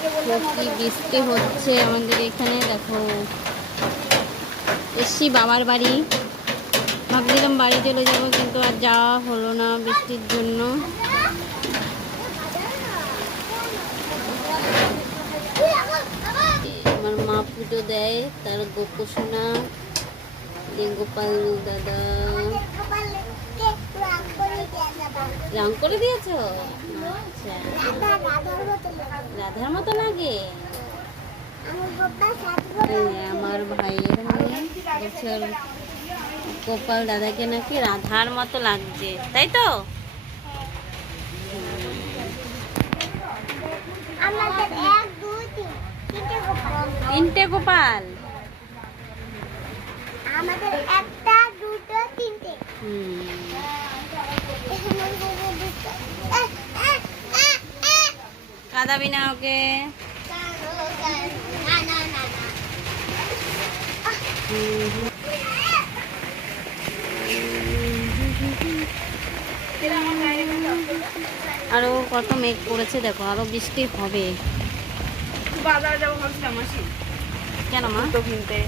কি বৃষ্টি হচ্ছে আমাদের এখানে। দেখো এসছি বাবার বাড়ি, ভাবছিলাম বাড়ি চলে যাব, কিন্তু আর যাওয়া হলো না বৃষ্টির জন্য। আমার মা পুজো দেয়, তার গোপসোনা গোপাল দাদা রং করে দিয়েছ। আচ্ছা, রাধার মতো লাগে। আমার ভাইয়ের মেয়ে গোপাল দাদাকে নাকি রাধার মতো লাগছে, তাই তো? তিনটে গোপাল, আমাদের একটা দুটো তিনটে। কাঁদাবি না ওকে। আরো কত মেঘ পড়েছে, দেখো আরো বৃষ্টি হবে। বাজারে যাবো ভাবছিলাম মাসি। কেন মা? তো কিনতে